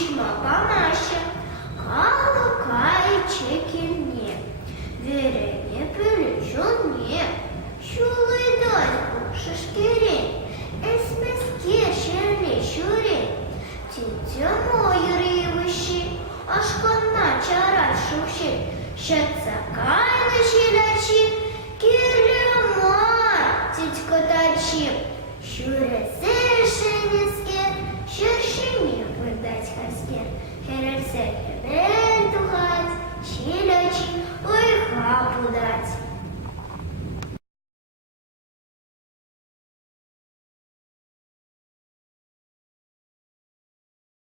кучма помаща, калукає чекільне, вірення пилючоне, чули доньку шашкирень, есмески шерлі щурень, тітя мої ривищі, аж кона чарать шукші, ще цакай лиші лячі, кірлюмар, тітько тачі, щуре сишені скір, щуршині видать хаскір, херевсе херентухать, чілячі,